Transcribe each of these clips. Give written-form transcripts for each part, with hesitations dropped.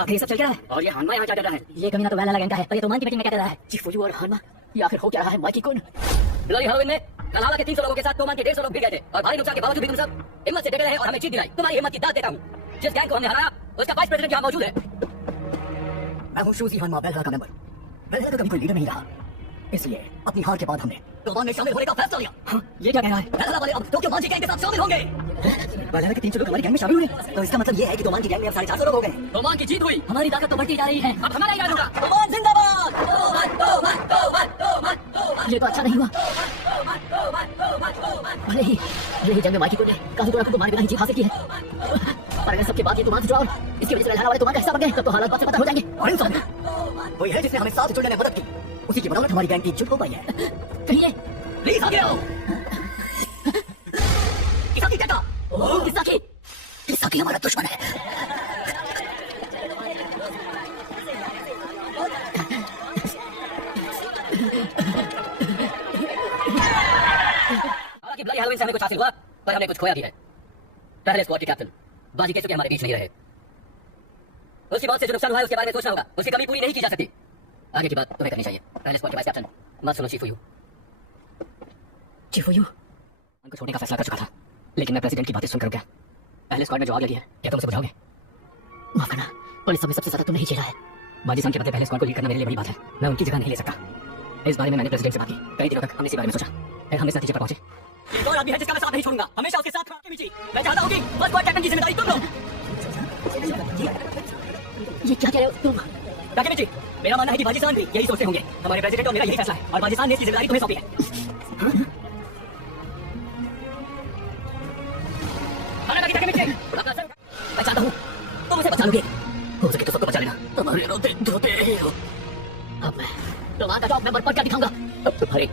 आखिर ये सब चल क्या रहा है? और ये हानमा यहाँ क्या कर रहा है? ये कमीना तो वैला गैंग का है, और ये तोमान की मीटिंग में क्या कर रहा है? चिफुयू और हानमा, ये आखिर हो क्या रहा है? माइकी कौन? ब्लडी हैलोवीन में कलावा के 300 लोगों के साथ तोमान के 150 लोग भिड़ गए थे और भारी नुकसान के बावजूद भी तुम सब हिम्मत से डटे रहे और हमें जीत दिलाई। तुम्हारी हिम्मत की दाद देता हूँ। जिस गैंग को हमने हराया उसका वाइस प्रेसिडेंट यहाँ मौजूद है। मैं हूँ शूजी हानमा, वेलहा का मेंबर। वेलहा का कभी कोई लीडर नहीं रहा, इसलिए अपनी हार के बाद हमने तोमान में शामिल होने का फैसला लिया। हाँ, ये क्या कह रहा है? वेलहा वाले अब टोक्यो मांझी गैंग के साथ शामिल होंगे। वेलहा के 300 लोग हमारी गैंग में शामिल हुए, तो इसका मतलब ये है कि तोमान की गैंग में अब 450 लोग हो गए। तोमान की जीत हुई, हमारी ताकत तो बढ़ती जा रही है। अब हमारा इरादा होगा। तोमान जिंदाबाद। ये तो अच्छा नहीं हुआ। भले ही यही जंग में माइकी कुंड ने काफी थोड़ा तोमान बिना ही जीत हासिल की है, पर अगर सबके बाद ये तोमान से जुड़ा और इसकी वजह से वेलहा वाले तोमान का हिस्सा बन गए, तब तो हालात बात से पता हो जाएंगे। और इंसान वही है जिसने हमें साथ जुड़ने में मदद की, उसी की बदौलत हमारी गैंग की जुट हो पाई है। कहिए प्लीज आगे आओ। किसाकी चाचा, किसाकी हमारा दुश्मन है। हालांकि ब्लडी हैलोवीन से हमें कुछ हासिल हुआ, पर हमने कुछ खोया भी है। पहले स्क्वाड के कैप्टन बाजी कैसे हमारे बीच नहीं रहे। उसकी मौत से जो नुकसान हुआ है उसके बारे में सोचना होगा, उसकी कमी पूरी नहीं की जा सकती। आगे की बात तुम्हें करनी चाहिए। पहले स्क्वाड के वाइस कैप्टन मत सुनो चिफुयू। उनको छोड़ने का फैसला कर चुका था, लेकिन मैं प्रेसिडेंट की बातें सुनकर गया। पहले स्क्वाड में जो आग लगी है, क्या तुम उसे बुझाओगे? माफ करना, और इस समय सबसे ज्यादा तुमने ही झेला है। बाजीसान के बदले पहले स्क्वाड को लीड करना मेरे लिए बड़ी बात है। मैं उनकी जगह नहीं ले सकता। इस बारे में मैंने प्रेसिडेंट से बात की, कई दिनों तक हमने इसी बारे में सोचा, फिर हम इस नतीजे पर पहुंचे। एक और आदमी है जिसका मैं साथ नहीं छोड़ूंगा, हमेशा उसके साथ खड़ा मिची। मैं चाहता हूं कि बस स्क्वाड कैप्टन की जिम्मेदारी तुम लो। ये क्या कह रहे हो तुम? ताकेमिची, मेरा मानना है कि बाजीसान भी यही सोचते होंगे। हमारे प्रेसिडेंट और मेरा यही फैसला है, और बाजीसान ने इसकी जिम्मेदारी तुम्हें सौंपी है। मैं चाहता हूँ तुम उसे बचा लोगे, हो सके तो सबको बचा लेना। हमारे रोते धोते हो। अब मैं तोमान का टॉप मेंबर पर क्या दिखाऊंगा? अब तुम्हारे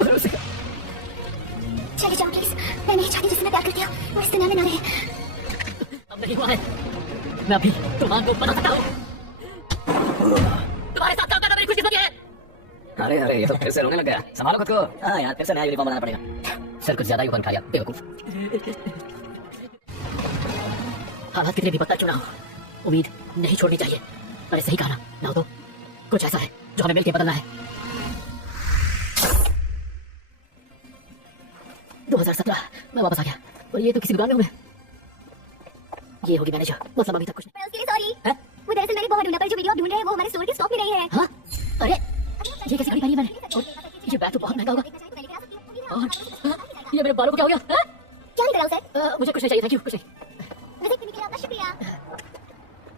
भरोसे का। चले जाओ प्लीज, मैं नहीं चाहती जिससे मैं प्यार करती हूँ वो इस दुनिया में ना रहे। अब नहीं हुआ है, मैं अभी तोमान को बता सकता हूँ। तुम्हारे साथ काम करना मेरी खुशकिस्मती है। अरे ये तो फिर से रोने लग गया। संभालो खुद को। हाँ यार, फिर से नया यूनिफॉर्म बनाना पड़ेगा। सर कुछ ज्यादा ही ऊपर उठा लिया, बेवकूफ। हालात कितने भी बदतर क्यों ना हो, उम्मीद नहीं छोड़नी चाहिए। मैंने सही कहा ना तो कुछ ऐसा है जो हमें मिलकर बदलना है। 2017 मैं वापस आ गया, और ये तो किसी दुकान में हूँ मैं। ये होगी मैनेजर, मतलब अभी तक कुछ मैं उसके लिए सॉरी। वो दरअसल मैंने बहुत ढूंढा, पर जो वीडियो आप ढूंढ रहे हैं वो हमारे स्टोर के स्टॉक में नहीं है। हाँ, अरे ये कैसी घड़ी पहनी है मैंने? और ये बैग तो बहुत महंगा होगा। और ये मेरे बालों को क्या हो गया? क्या निकला उसे? मुझे कुछ नहीं चाहिए, थैंक यू, कुछ नहीं। विजिट करने के लिए आपका शुक्रिया।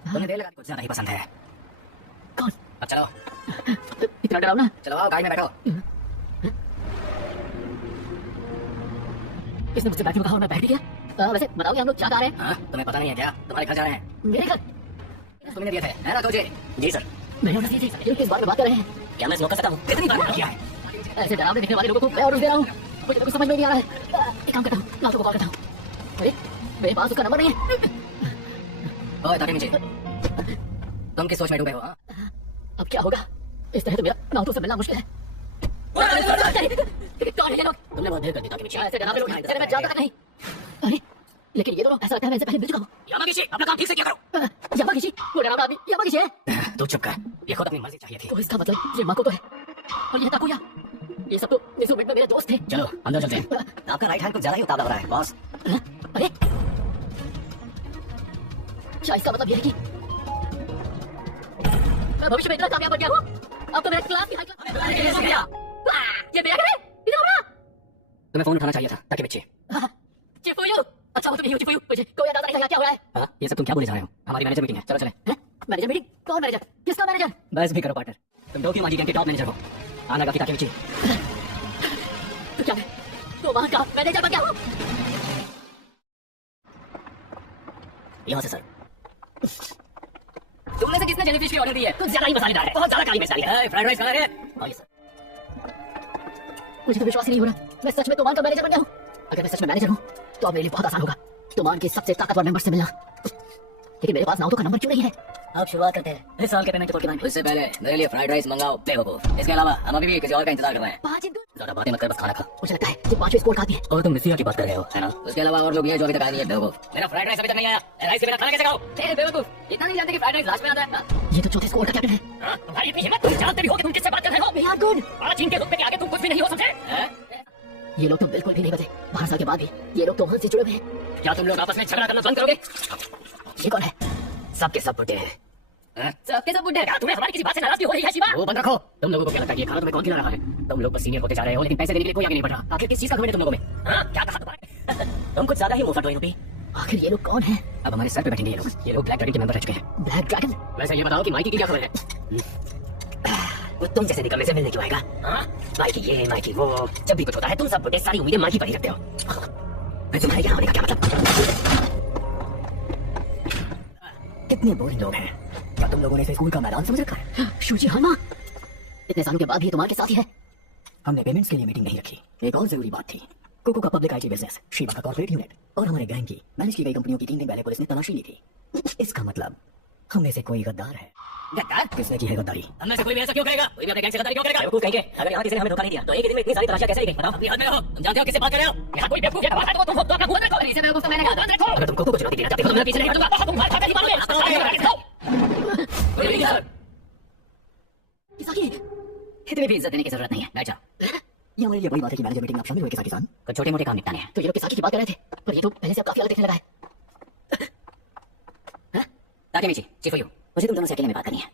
तुम्हें देर लगा कुछ ज्यादा ही पसंद है। कौन? अब चलो इतना डरावना? चलो आओ, गाड़ी में बैठो। इसने मुझसे बैठने को कहा और मैं बैठ भी गया। वैसे बताओगे हम लोग क्या जा रहे हैं? हाँ, तुम्हें पता नहीं है क्या? तुम्हारे घर जा रहे हैं। मेरे घर? तुमने दिए थे, है ना तुझे? जी सर। मैंने ऑर्डर दिए थे, किस बारे में बात कर रहे हैं? क्या मैं स्लो कर सकता हूँ? कितनी बार मना किया है? ऐसे डरावने दिखने वाले लोगों को मैं ऑर्डर दे रहा हूँ, मुझे तो कुछ समझ में नहीं आ रहा है। एक काम करता हूँ, नाटो को कॉल करता हूँ। अरे मेरे पास उसका नंबर नहीं है। ओए ताकेमिची, तुम किस सोच में डूबे हो? हाँ? अब क्या होगा? इस तरह तो मेरा नाटो से मिलना मुश्किल है। कौन है ये लोग? तुमने बहुत देर कर दी ताकेमिची। ऐसे डरावने लोग हैं, मैं जानता तक नहीं। अरे लेकिन ये दोनों, ऐसा लगता है मैं इनसे पहले मिल चुका हूँ। यामागिची, अपना काम ठीक से किया करो। यामागिची, वो डरावना आदमी यामागिची है। तू चुप कर, ये खुद अपनी मर्जी चाहिए थी। तो इसका मतलब ये माको तो है, और ये ताकुया, ये सब तो निसु मिनट में मेरे दोस्त थे। चलो अंदर चलते हैं। आपका राइट हैंड कुछ ज्यादा ही उतावला हो रहा है बॉस। अरे क्या इसका मतलब ये है कि मैं भविष्य में इतना कामयाब बन गया हूँ? अब तो मेरा क्लास की हाई क्लास ये मेरा घर है, इधर आओ ना। तुम्हें फोन उठाना चाहिए था ताकेमिची। चिफुयू, अच्छा वो तुम यही हो चिफुयू, मुझे कोई अंदाजा नहीं था क्या हो रहा है। हाँ, ये सब तुम क्या बोले जा रहे हो? हमारी मैनेजर मीटिंग है, चलो चले। Manager meeting? कौन मैनेजर? किसका मैनेजर? बस भी करो पार्टनर, तुम टोक्यो मांझी गैंग के टॉप मैनेजर हो। आना का ताकेमिची। तो क्या मैं तो वहां का मैनेजर बन गया हूँ? यहाँ से सर। तुमने से किसने जेलीफिश की ऑर्डर दी है? कुछ ज्यादा ही मसालेदार है, बहुत ज्यादा काली मिर्च डाली है। फ्राइड राइस खाना है? हाँ ये सर। मुझे तो विश्वास ही नहीं हो रहा, मैं सच में तोमान का मैनेजर बन गया हूँ। अगर मैं सच में मैनेजर हूँ तो अब मेरे लिए बहुत आसान होगा तोमान के सबसे ताकतवर मेंबर से मिलना। लेकिन मेरे पास नाउतो का नंबर क्यों नहीं है? अब शुरुआत करते हैं इस साल के पेमेंट रिपोर्ट के बारे में। उससे पहले मेरे लिए फ्राइड राइस मंगाओ बेवकूफ। इसके अलावा हम अभी भी किसी और का इंतजार कर रहे हैं। 5 दिन ज्यादा बातें मत कर, बस खाना खा। मुझे लगता है ये 5वें स्कोर का आदमी है। और तुम मिसिया की बात कर रहे हो, है ना? उसके अलावा और लोग ये जो अभी तक आए नहीं है बेवकूफ। मेरा फ्राइड राइस अभी तक नहीं आया। राइस के बिना खाना कैसे खाओ? बेवकूफ, इतना नहीं जानते कि फ्राइड राइस लास्ट में आता है? ये तो चौथे स्कोर का कैप्टन है। तुम्हारी इतनी हिम्मत, तुम जानते भी हो कि तुम किससे बात कर रहे हो? We are good. आज इनके रुतबे के आगे तुम कुछ भी नहीं हो, समझे? ये लोग तो बिल्कुल भी नहीं बचे। 12 साल के बाद भी ये लोग तो वहां से जुड़े हुए हैं। क्या तुम लोग आपस में झगड़ा करना बंद करोगे? ये कौन है? सबके सब बुड्ढे हैं। सबके सब बुड्ढे हैं। क्या तुम्हें हमारी किसी बात से नाराजगी हो रही है शिवा? वो बंद रखो। तुम लोगों को क्या लगता है कि ये खाना तुम्हें कौन खिला रहा है? तुम लोग बस सीनियर होते जा रहे हो, लेकिन पैसे देने के लिए कोई आगे नहीं बढ़ रहा। आखिर किस चीज का घमंड है तुम लोगों में? क्या कहा तुम्हारे? तुम कुछ ज्यादा ही मुंह फट हो यूपी। आखिर ये लोग कौन है? अब हमारे सर पे बैठेंगे ये लोग। ये लोग ब्लैक ड्रैगन के मेंबर रह चुके हैं। Black dragon? वैसे ये बताओ कि माइकी की क्या खबर है? वो तुम जैसे निकलने से मिलने क्यों आएगा? माइकी ये माइकी वो, जब भी कुछ होता है तुम सब बुड्ढे सारी उम्मीदें माइकी पर ही रखते हो। मैं तुम्हारे यहाँ आने का क्या मतलब? कितने बोरिंग लोग हैं। क्या तुम लोगों ने इसे स्कूल का मैदान समझ रखा है? शूजी हरमा इतने सालों के बाद भी तुम्हारे के साथ ही है। हमने पेमेंट्स के लिए मीटिंग नहीं रखी। एक और जरूरी बात थी, कोको का पब्लिक आईटी बिजनेस, शिवा का कॉर्पोरेट यूनिट और हमारे गैंग की मैनेज की गई कंपनियों की 3 दिन पहले पुलिस ने तलाशी ली थी। इसका मतलब हम में से कोई गद्दार है। गद्दार? किसने की है गद्दारी? हमने से कोई भी ऐसा क्यों करेगा? कोई भी अपने गैंग से गद्दारी क्यों करेगा? बेवकूफ कहेंगे। अगर यहाँ किसी ने हमें धोखा नहीं दिया तो एक दिन में इतनी सारी तलाशियां कैसे ली गई? बताओ। अपनी हद में रहो। तुम जानते हो किससे बात कर रहे हो? यहाँ कोई बेवकूफ या गवाह है तो तुम अपना मुंह रखो। इसे बेवकूफ तो मैंने कहा। ध्यान रखो। अगर तुम कोको को चुनौती देना चाहते हो तो मैं पीछे नहीं हटूंगा। तुम खाते ही मारोगे। इतनी भी इज्जत देने की जरूरत नहीं है। बैठ जाओ। ये हमारे लिए बड़ी बात है कि मैनेजर मीटिंग में आप शामिल हुए किसा किसान। कुछ छोटे मोटे काम निपटाने हैं। तो ये लोग किसाकी की बात कर रहे थे, पर ये तो पहले से अब काफी अलग दिखने लगा है। ताकेमिची, चिफुयू, मुझे तुम दोनों से अकेले में बात करनी है।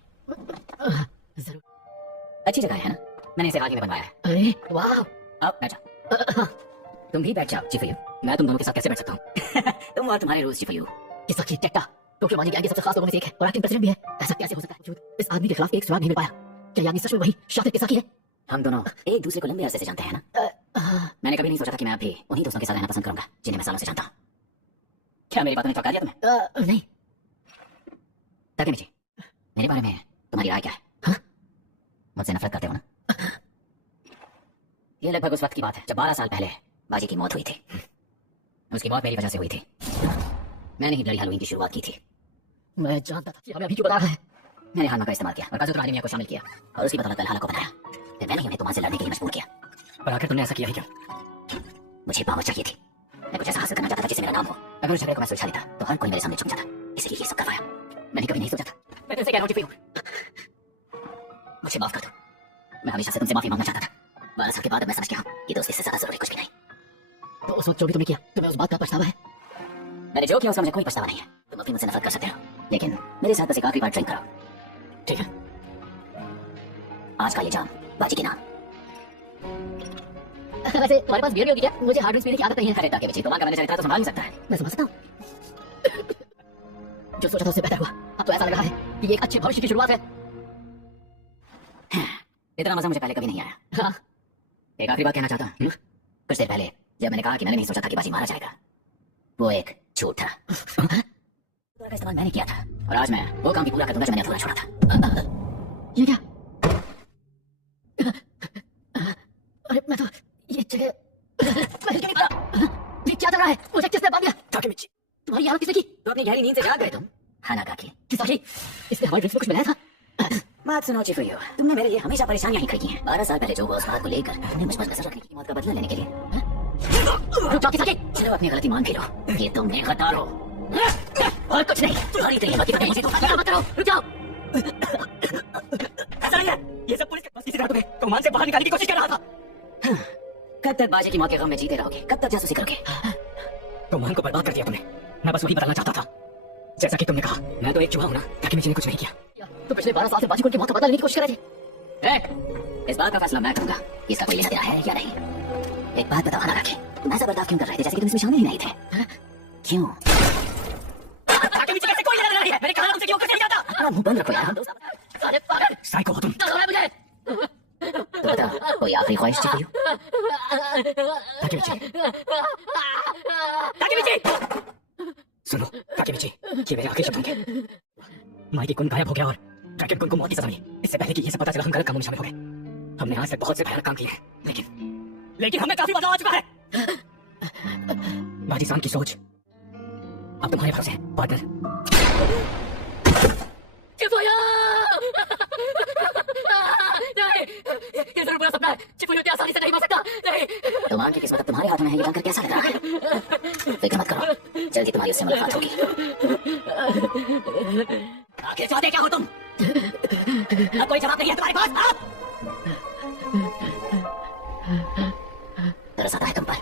जरूर। अच्छी जगह है ना? मैंने इसे हाल ही में बनवाया है। अरे वाह। अब बैठ जाओ। तुम भी बैठ जाओ चिफुयू। मैं तुम दोनों के साथ कैसे बैठ सकता हूँ? तुम और तुम्हारे रूल्स चिफुयू। किसाकी टेक्टा टोक्यो मानी गैंग के सबसे खास लोगों में से एक है और एक्टिंग प्रेसिडेंट भी है। ऐसा कैसे हो सकता है? इस आदमी के खिलाफ एक सुराग नहीं मिल पाया। क्या ये आदमी सच में वही शातिर किसाकी है? हम दोनों एक दूसरे को लंबे अरसे से जानते हैं ना? मैंने कभी नहीं सोचा था कि मैं अभी उन्हीं दोस्तों के साथ रहना पसंद करूंगा जिन्हें मैं सालों से जानता हूँ। क्या मेरी बातों ने चौंका दिया तुम्हें? नहीं। ताकेमिची, मेरे बारे में तुम्हारी राय क्या है? मुझसे नफरत करते हो ना? ये लगभग उस वक्त की बात है जब 12 साल पहले बाजी की मौत हुई थी। उसकी मौत मेरी वजह से हुई थी। मैंने ही ब्लडी हैलोवीन की शुरुआत की थी। मैं जानता था कि हमें अभी क्यों बता रहा है। मैंने हालमा का इस्तेमाल किया और काजुतुरानी मियां को शामिल किया और उसकी बदौलत तलहाला को बनाया। फिर मैंने उन्हें तुम्हारे से लड़ने के लिए मजबूर किया। पर आखिर तुमने ऐसा किया ही क्यों? मुझे पावर चाहिए थी। मैं कुछ ऐसा हासिल करना चाहता था जिससे मेरा नाम हो। अगर उस झगड़े को मैं सुलझा लेता तो हर कोई मेरे सामने झुक जाता। इसलिए ये सब करवाया। मैंने कभी नहीं सोचा था। मैं तुमसे कह रहा हूँ चिफुयू, मुझे माफ कर दो। मैं हमेशा से तुमसे माफी मांगना चाहता था। 12 साल के बाद अब मैं समझ गया हूँ कि दोस्ती से ज्यादा जरूरी कुछ भी नहीं। तो उस वक्त जो भी तुमने किया तुम्हें उस बात का पछतावा है? मैंने जो किया उसका मुझे कोई पछतावा नहीं है। तुम अभी मुझसे नफरत कर सकते हो, लेकिन मेरे साथ बस एक आखिरी बार ड्रिंक करो, ठीक है? आज का ये जाम बाजी के नाम। वैसे तुम्हारे पास बियर भी होगी क्या? मुझे हार्ड ड्रिंक्स पीने की आदत नहीं है। अरे ताकेमिची, तुम्हारा मैनेजर इतना तो संभाल नहीं सकता है। मैं समझता हूँ। जो सोचा था उससे बेहतर हुआ। अब तो ऐसा लग रहा है कि ये एक अच्छे भविष्य की शुरुआत है। इतना मजा मुझे पहले कभी नहीं आया। हाँ। एक आखिरी बात कहना चाहता हूँ। कुछ देर पहले जब मैंने कहा कि मैंने नहीं सोचा था कि बाजी मारा जाएगा, वो एक झूठ था। का इस्तेमाल मैंने किया था और आज मैं वो काम भी पूरा कर दूंगा जो मैंने अधूरा छोड़ा था। ये क्या? अरे मैं तो ये जगह मैं क्यों नहीं पता? ये क्या चल रहा है? मुझे किसने बांध दिया? ताकेमिची, तुम्हारी हालत किसने की? तो अपनी गहरी नींद से जाग गए तुम। हानागाकी, किसाकी, इसने हमारे ड्रिंक्स में कुछ मिलाया था? बात सुनो चिफुयू, तुमने मेरे लिए हमेशा परेशानियां ही खड़ी की हैं। 12 साल पहले जो हुआ उस बात को लेकर तुमने मुझ पर कसर रखने की मौत का बदला लेने के लिए। रुक जाओ किसाकी। चलो अपनी गलती मान भी लो। ये तुमने गद्दार हो और कुछ नहीं। तुम्हारी इतनी हिम्मत है मुझे तो मत करो। रुक जाओ। ऐसा नहीं है। ये सब पुलिस के पास किसी रातों में कमान से बाहर निकालने की कोशिश कर रहा था। कब तक बाजी की मौत के गम में जीते रहोगे? कब तक जासूसी करोगे? कमान को बर्बाद कर दिया तुमने। मैं बस वही बताना चाहता था। जैसा कि तुमने कहा, मैं तो एक चूहा हूं ना, ताकि मुझे कुछ नहीं किया। तो पिछले 12 साल से बाजी की मौत का बदला लेने की कोशिश कर रहे थे। इस बात का फैसला मैं करूंगा। इसका कोई लेना देना है या नहीं। एक बात बताओ हानागाकी, तुम ऐसा बर्ताव क्यों कर रहे थे जैसे कि तुम इसमें शामिल ही नहीं थे? क्यों? कोई लेना देना नहीं है। मैंने कहा तुमसे क्यों नहीं जाता। अपना मुंह बंद रखो यार। हम दोस्त साले पागल। साइको हो तुम। मुझे तो बताओ, कोई आखिरी ख्वाहिश चिफुयू? सुनो ताकेमिची, ये मेरे आखिरी शब्द होंगे। माइकी कुन गायब हो गया और ड्रैगन कुन को मौत की सजा मिली। इससे पहले कि ये सब पता चला हम गलत कामों में शामिल हो गए। हमने आज तक बहुत से भयानक काम किए हैं, लेकिन हमें काफी बदलाव आ चुका है। बाजी सान की सोच अब तुम्हारे भरोसे है पार्टनर। मैं छिपी हुई आसानी से नहीं मर सकता। नहीं। तोमान की किस्मत अब तुम्हारे हाथ में है, ये जानकर कैसा लग रहा है? फिक्र मत करो, जल्दी तुम्हारी उससे मुलाकात होगी। आखिर चाहते क्या हो तुम? अब कोई जवाब नहीं है तुम्हारे पास? तरस आता है तुम पर।